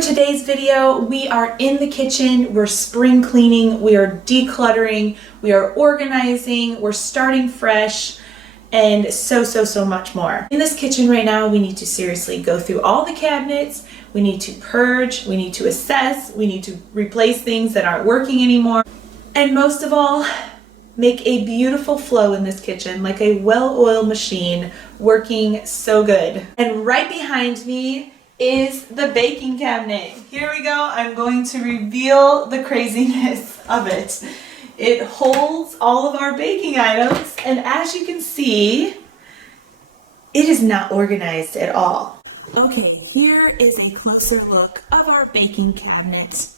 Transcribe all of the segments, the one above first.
For today's video, we are in the kitchen, we're spring cleaning, we are decluttering, we are organizing, we're starting fresh, and so much more. In this kitchen right now, we need to seriously go through all the cabinets, we need to purge, we need to assess, we need to replace things that aren't working anymore, and most of all, make a beautiful flow in this kitchen, like a well-oiled machine, working so good. And right behind me is the baking cabinet. Here we go. I'm going to reveal the craziness of it. It holds all of our baking items, and as you can see, it is not organized at all. Okay, here is a closer look of our baking cabinet.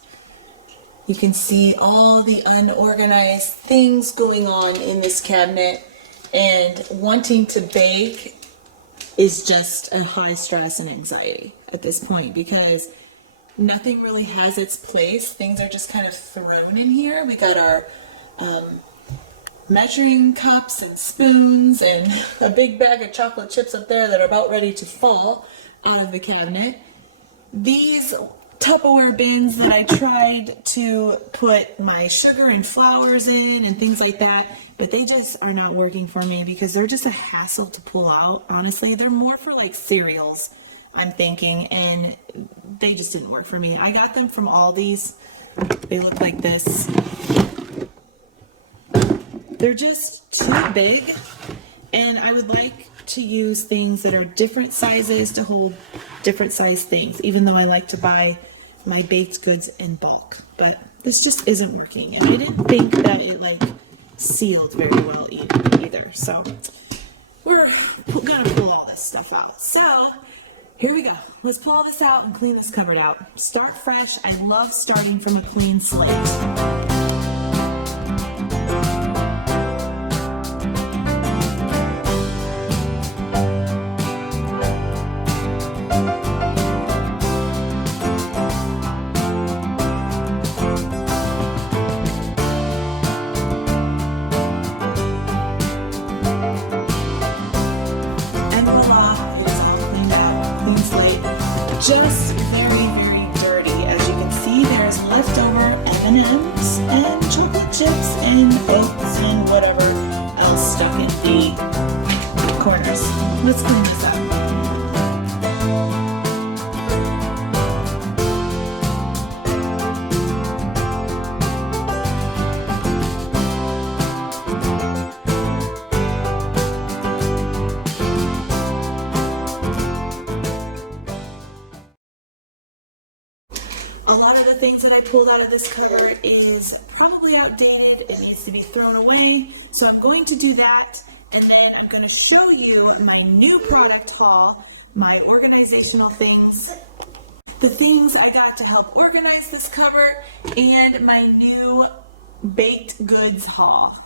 You can see all the unorganized things going on in this cabinet, and wanting to bake is just a high stress and anxiety at this point because nothing really has its place. Things are just kind of thrown in here. We got our measuring cups and spoons and a big bag of chocolate chips up there that are about ready to fall out of the cabinet. These Tupperware bins that I tried to put my sugar and flours in and things like that, but they just are not working for me because they're just a hassle to pull out. Honestly, they're more for like cereals, I'm thinking, and they just didn't work for me. I got them from Aldi's. They look like this. They're just too big, and I would like to use things that are different sizes to hold different size things, even though I like to buy my baked goods in bulk, but this just isn't working, and I didn't think that it like sealed very well either. So we're gonna pull all this stuff out. So here we go. Let's pull all this out and clean this cupboard out. Start fresh. I love starting from a clean slate. Just very dirty. As you can see, there's leftover M&Ms and chocolate chips and oats and whatever else stuck in the corners. Let's clean this up. A lot of the things that I pulled out of this cupboard is probably outdated. It needs to be thrown away. So I'm going to do that, and then I'm going to show you my new product haul, my organizational things, the things I got to help organize this cupboard, and my new baked goods haul.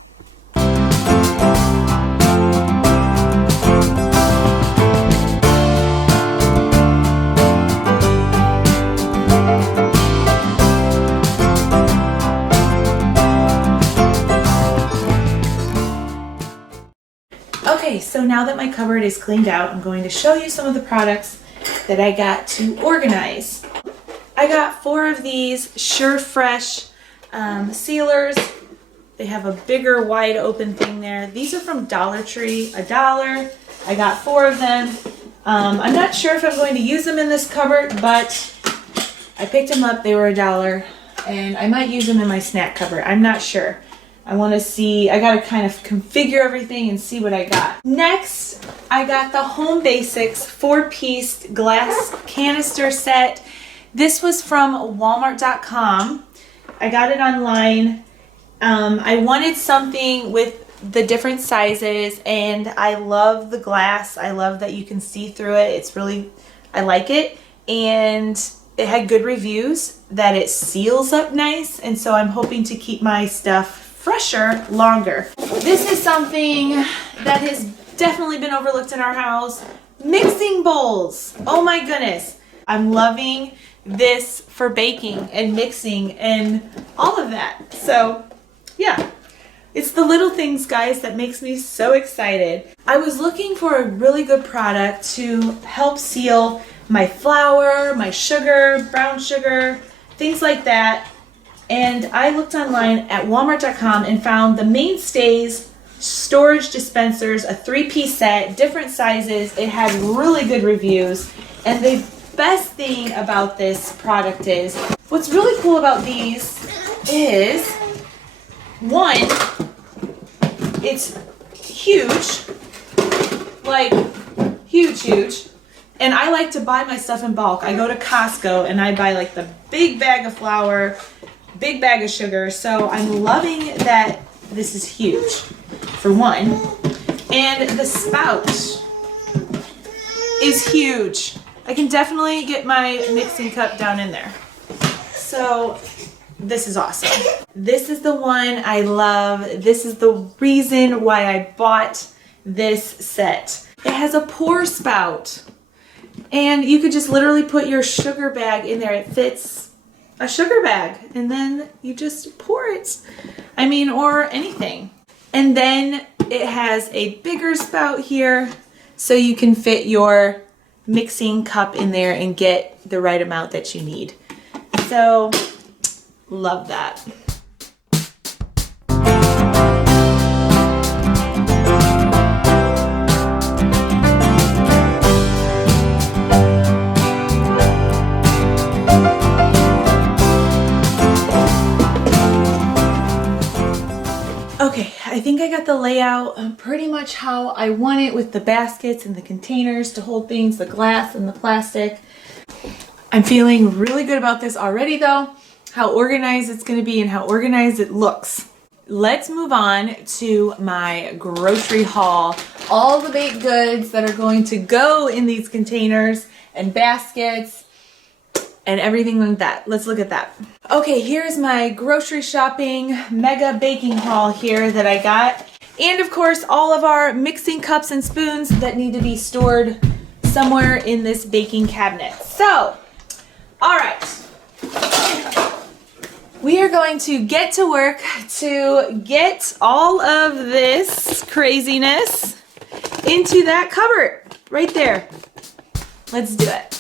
Okay, so now that my cupboard is cleaned out, I'm going to show you some of the products that I got to organize. I got 4 of these Sure Fresh sealers. They have a bigger, wide open thing there. These are from Dollar Tree, $1. I got 4 of them. I'm not sure if I'm going to use them in this cupboard, but I picked them up. They were $1, and I might use them in my snack cupboard. I'm not sure. I want to see, I got to kind of configure everything and see what I got. Next, I got the Home Basics 4-piece glass canister set. This was from Walmart.com. I got it online. I wanted something with the different sizes, and I love the glass. I love that you can see through it. It's really, I like it. And it had good reviews that it seals up nice, and so I'm hoping to keep my stuff fresher longer. This is something that has definitely been overlooked in our house. Mixing bowls. Oh my goodness. I'm loving this for baking and mixing and all of that. So yeah, it's the little things, guys, that makes me so excited. I was looking for a really good product to help seal my flour, my sugar, brown sugar, things like that. And I looked online at walmart.com and found the Mainstays storage dispensers, a 3-piece set, different sizes. It had really good reviews. And the best thing about this product is, what's really cool about these is, one, it's huge, like huge. And I like to buy my stuff in bulk. I go to Costco and I buy like the big bag of flour, big bag of sugar. So I'm loving that this is huge, for one. And the spout is huge. I can definitely get my mixing cup down in there. So this is awesome. This is the one I love. This is the reason why I bought this set. It has a pour spout. And you could just literally put your sugar bag in there. It fits a sugar bag. And then you just pour it. I mean, or anything. And then it has a bigger spout here, so you can fit your mixing cup in there and get the right amount that you need. So, love that. Okay, I think I got the layout pretty much how I want it, with the baskets and the containers to hold things, the glass and the plastic. I'm feeling really good about this already though, how organized it's going to be and how organized it looks. Let's move on to my grocery haul. All the baked goods that are going to go in these containers and baskets and everything like that. Let's look at that. Okay, here's my grocery shopping mega baking haul here that I got. And of course, all of our mixing cups and spoons that need to be stored somewhere in this baking cabinet. So, all right. We are going to get to work to get all of this craziness into that cupboard right there. Let's do it.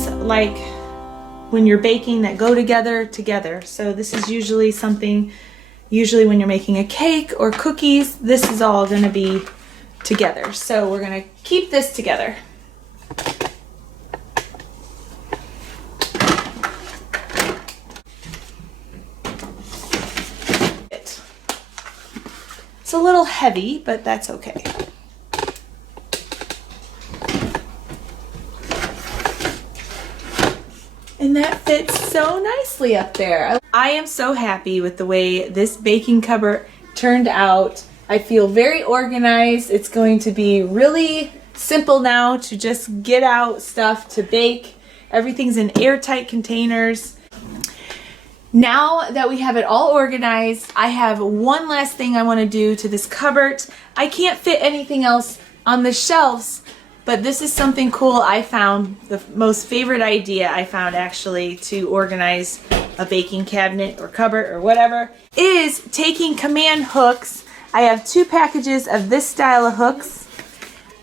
things like when you're baking that go together. So this is usually something, when you're making a cake or cookies, this is all going to be together. So we're going to keep this together. It's a little heavy, but that's okay. And that fits so nicely up there. I am so happy with the way this baking cupboard turned out. I feel very organized. It's going to be really simple now to just get out stuff to bake. Everything's in airtight containers. Now that we have it all organized, I have one last thing I want to do to this cupboard. I can't fit anything else on the shelves, but this is something cool I found. The most favorite idea I found actually to organize a baking cabinet or cupboard or whatever is taking command hooks. I have 2 packages of this style of hooks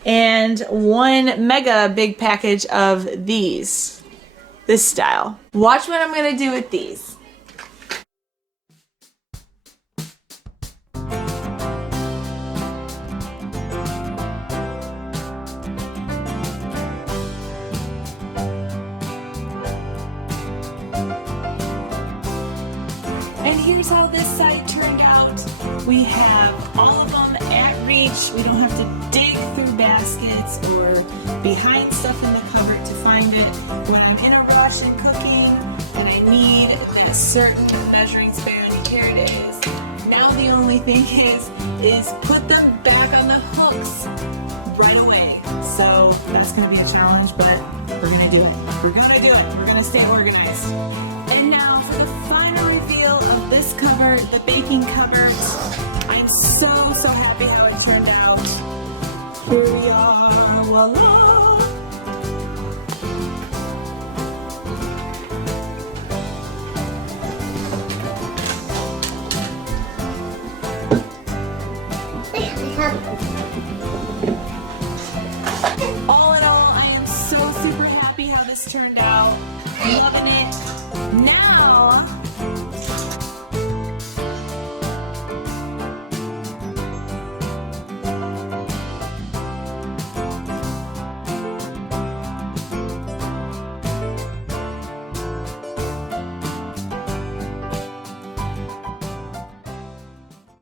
and 1 mega big package of these, this style. Watch what I'm going to do with these. And here's how this side turned out. We have all of them at reach. We don't have to dig through baskets or behind stuff in the cupboard to find it. When I'm in a rush and cooking and I need a certain measuring span, here it is. Now the only thing is put them back on the hooks right away. So that's going to be a challenge, but we're going to do it. We're going to do it. We're going to stay organized. And now for the final reveal of this cupboard, the baking cupboard. I'm so happy how it turned out. Here we are, voila!